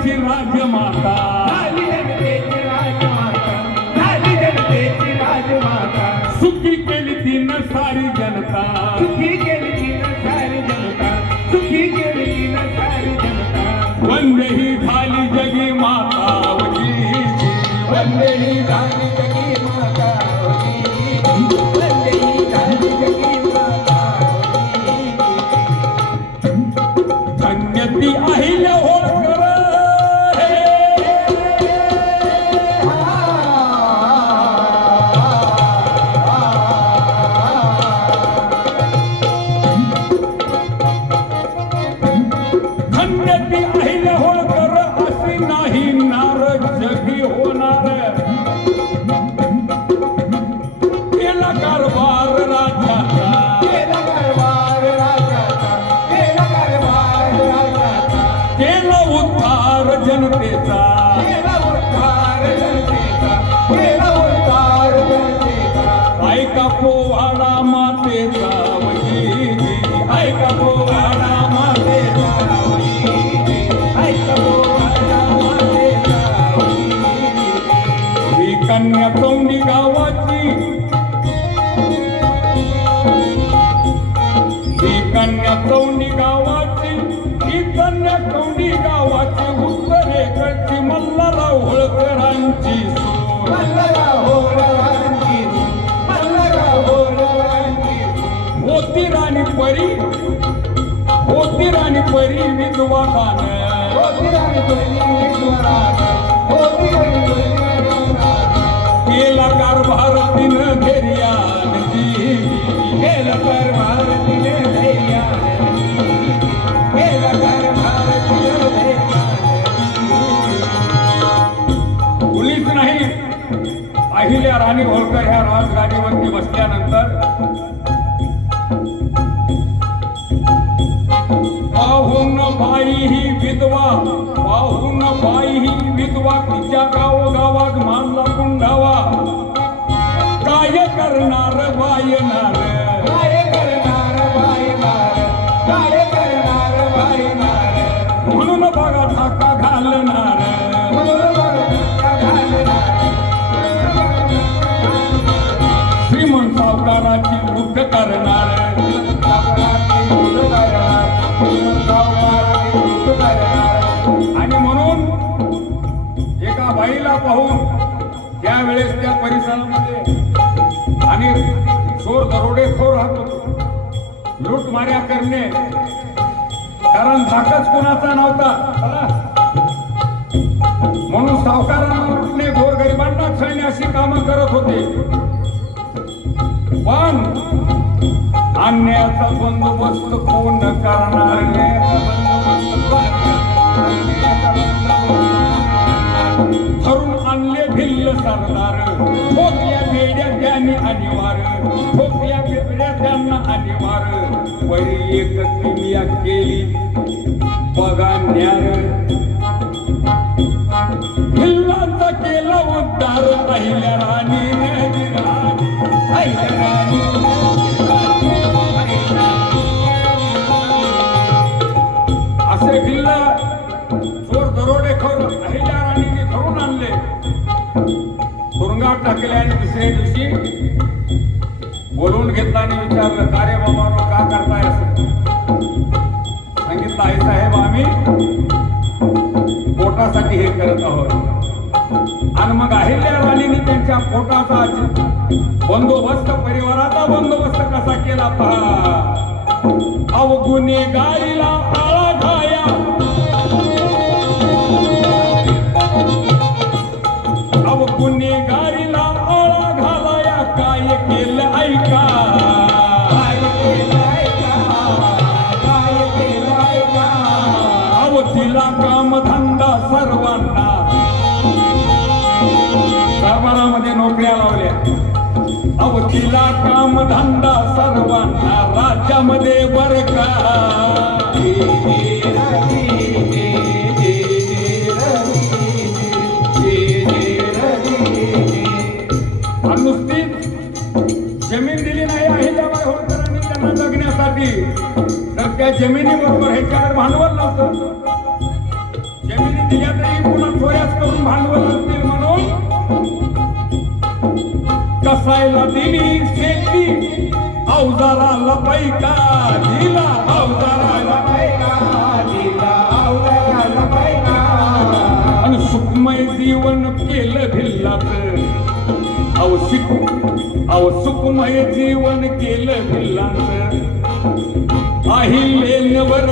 जनतेची राजमाता, झाली जनतेची राजमाता, झाली जनतेची राजमाता. सुखी केली तीन सारी जनता, सुखी केली तिनं सारी जनता, सुखी केली तिनं सारी जनता. वंदे ही झाली जगी माता वजी, वंदे ही झाली जगी माता होती, वंदे ही झाली जगी माता होती. धन्य ती अहिल्या होळकर धन्य ती अहिल्या होळकर अशी नाही नार जगी होणार. केला कारभार राजाचा, केला कारभार राजाचा, केला कारभार राजाचा. केला उद्धार जनतेचा, केला उद्धार जनतेचा, केला उद्धार जनतेचा. ऐका पोवाडा मातेचा वजी, ऐका पोवाडा मातेचा होई, ऐका पोवाडा मातेचा होई. ही कन्या कौंडी गावाची, ही कन्या कौंडी गावाची, ही कन्या कौंडी गावाची उत्तरेकडची मल्हारराव होळकरांची सून. मल्हारराव होळकरांची सून, मल्हारराव होळकरांची सून. होती राणी परी, होती राणी परी विधवा खान, होती राणी परी विधवा, होती राणी परी विधवा. केला कारभार तिनं धैर्यानजी, केला कारभार तिने धैर्याने, केला कारभार तिने धैर्याने. कुणीच नाही. अहिल्या राणी होळकर ह्या राजगादीवरती बसल्यानंतर पाहून बाई ही विधवा, पाहून बाई ही विधवा, तिच्या गावोगावात मानला गुंडावा. काय करणार बायनार, काय करणार बायनार, काय करणार बायनार. म्हणून बघा ठाका घालणार, म्हणून बघा घालणार. श्रीमंत सावकाराची लूट करणार. सावकाराची लूट करणार, सावकाराची लूट करणार. आणि म्हणून एका बाईला पाहून त्यावेळेस त्या परिसरामध्ये आणि चोर दरोडेखोर राहतो, लूटमाऱ्या करणे, कारण धाकच कोणाचा नव्हता. म्हणून सावकारांना लुटणे, गोरगरिबांना छळणे अशी कामं करत होते. पण अन्यायाचा बंदोबस्त कोण करणार, ठरून आणले भिल्ल सरदार. ठोकल्या बेड्या त्यांनी अनिवार, ठोकल्या बेड्या त्यांना अनिवार. परी एक किमिया केली बघा न्यार, भिल्लांचा केला उद्धार. अहिल्या राणीने दिला, अहिल्या राणीने दिला. असे भिल्ल चोर दरोडेखोर अहिल्या राणीने धरून आणले, तुरुंगात टाकले. आणि दुसऱ्या दिवशी बोलवून घेतला आणि विचारलं, का रे बाबा का करताय असं? सांगितलं, आई साहेब आम्ही पोटासाठी हे करत आहोत. आणि मग अहिल्या राणीने त्यांच्या पोटाचा बंदोबस्त, परिवाराचा बंदोबस्त कसा केला पहा. अवगुन्हेगारीला आळा घाया, अवगुन्हेगारीला आळा घालाया. काय केलं ऐका, काय केलं ऐका, काय केलं ऐका. अव तिला कामधंदा सर्वांना, कारभारामध्ये नोकऱ्या लावल्या. अव तिला कामधंदा सर्वांना, राज्यामध्ये बर का. नुसतीच जमीन दिली नाही अहिल्याबाई होळकरांनी त्यांना जगण्यासाठी, तर त्या जमिनीबरोबर ह्याच्याकडे भांडवल नव्हतं. जमिनी दिल्या तरी पुन्हा चोऱ्याच करून भांडवल आणतील म्हणून कसायला दिली शेती अवजाराला पैका दिला अवताराला पैका दिला, अवताराला पैका. आणि सुखमय जीवन केलं भिल्लाच सुखमय जीवन केलं भिल्लाच अहिल्यावर